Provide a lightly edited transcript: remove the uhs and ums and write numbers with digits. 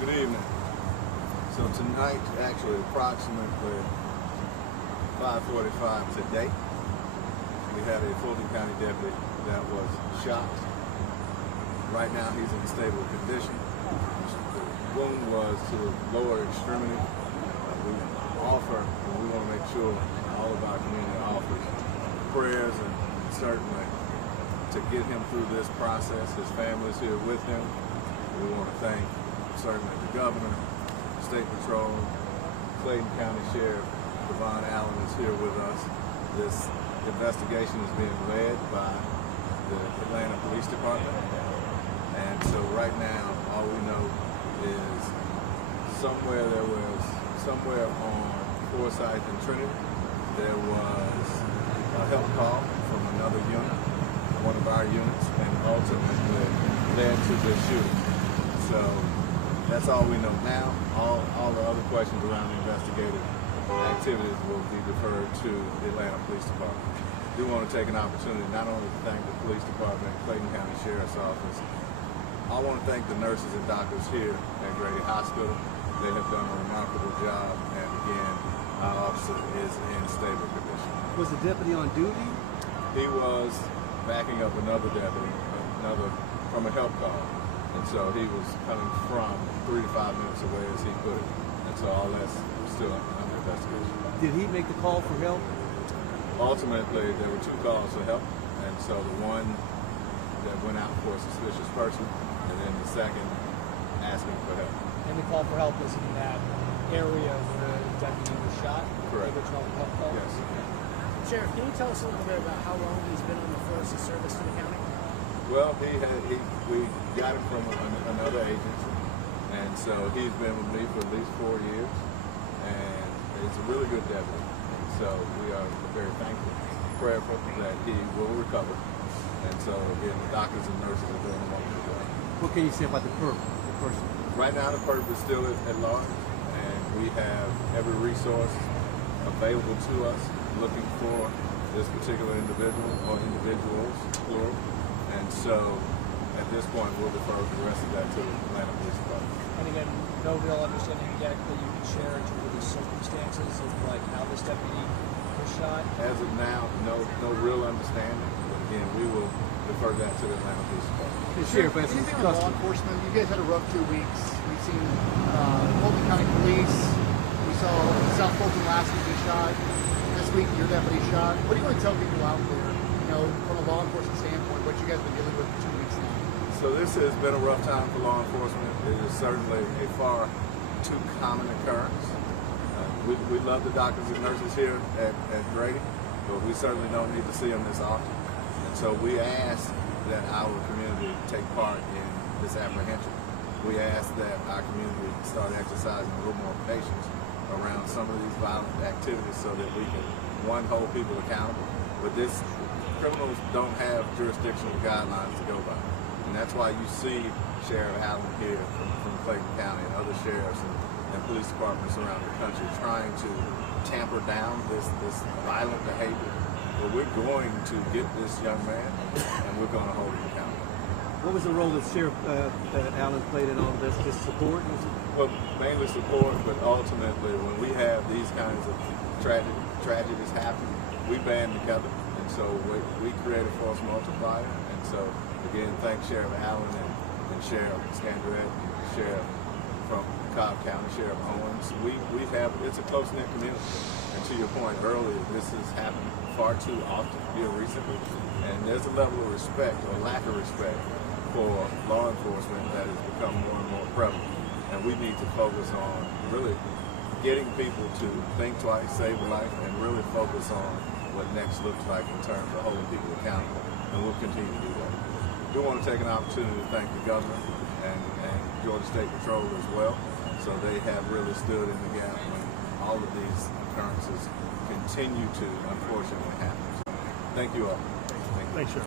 Good evening. So tonight, actually approximately 5:45 today, we had a Fulton County deputy that was shot. Right now he's in stable condition. The wound was to the lower extremity. We want to make sure all of our community offers prayers and certainly to get him through this process. His family's here with him. We want to thank certainly the governor, State Patrol, Clayton County Sheriff Devon Allen is here with us. This investigation is being led by the Atlanta Police Department. And so right now, all we know is somewhere on Forsyth and Trinity, there was a help call from another unit, one of our units, and ultimately led to this shooting. So that's all we know now. All the other questions around the investigative activities will be deferred to the Atlanta Police Department. I do want to take an opportunity not only to thank the Police Department, Clayton County Sheriff's Office. I want to thank the nurses and doctors here at Grady Hospital. They have done a remarkable job, and again, our officer is in stable condition. Was the deputy on duty? He was backing up another deputy, from a help call. And so he was coming from 3 to 5 minutes away, as he put it. And so all that's still under investigation. Did he make the call for help? Ultimately, there were 2 calls for help. And so the one that went out for a suspicious person, and then the second asking for help. And the call for help was in that area where the deputy was shot? Correct. The original help call? Yes. Sheriff, can you tell us a little bit about how long he's been on the force of service to the county? Well, we got him from another agency, and so he's been with me for at least 4 years, and it's a really good deputy. And so we are very thankful, prayerful that he will recover. And so again, the doctors and nurses are doing a wonderful job. What can you say about the person? Right now, the perp is still at large, and we have every resource available to us looking for this particular individual or individuals, plural. And so, at this point, we'll defer the rest of that to the Atlanta Police Department. And again, no real understanding yet that you can share in terms of the circumstances of like how this deputy was shot? As of now, no real understanding. But again, we will defer that to the Atlanta Police Department. The sheriff has Anything on law enforcement? You guys had a rough 2 weeks. We've seen Fulton County Police. We saw South Fulton last week get shot. This week, your deputy shot. What do you want to tell people out there? From a law enforcement standpoint, what you guys have been dealing with for 2 weeks now? So this has been a rough time for law enforcement. It is certainly a far too common occurrence. We love the doctors and nurses here at Grady, but we certainly don't need to see them this often. And so we ask that our community take part in this apprehension. We ask that our community start exercising a little more patience around some of these violent activities so that we can, one, hold people accountable. But criminals don't have jurisdictional guidelines to go by. And that's why you see Sheriff Allen here from Clayton County and other sheriffs and police departments around the country trying to tamper down this violent behavior. But we're going to get this young man and we're going to hold him accountable. What was the role that Sheriff Allen played in all of this? Just support? Well, mainly support, but ultimately when we have these kinds of tragedies happen, we band together. So we create a force multiplier, and so again, thank Sheriff Allen and Sheriff Scandrett and Sheriff from Cobb County, Sheriff Owens. It's a close-knit community, and to your point earlier, this has happened far too often here recently, and there's a level of respect or lack of respect for law enforcement that has become more and more prevalent, and we need to focus on really getting people to think twice, save a life, and really focus on what next looks like in terms of holding people accountable, and we'll continue to do that. I do want to take an opportunity to thank the governor and Georgia State Patrol as well. So they have really stood in the gap when all of these occurrences continue to unfortunately happen. Thank you all. Thanks, sir.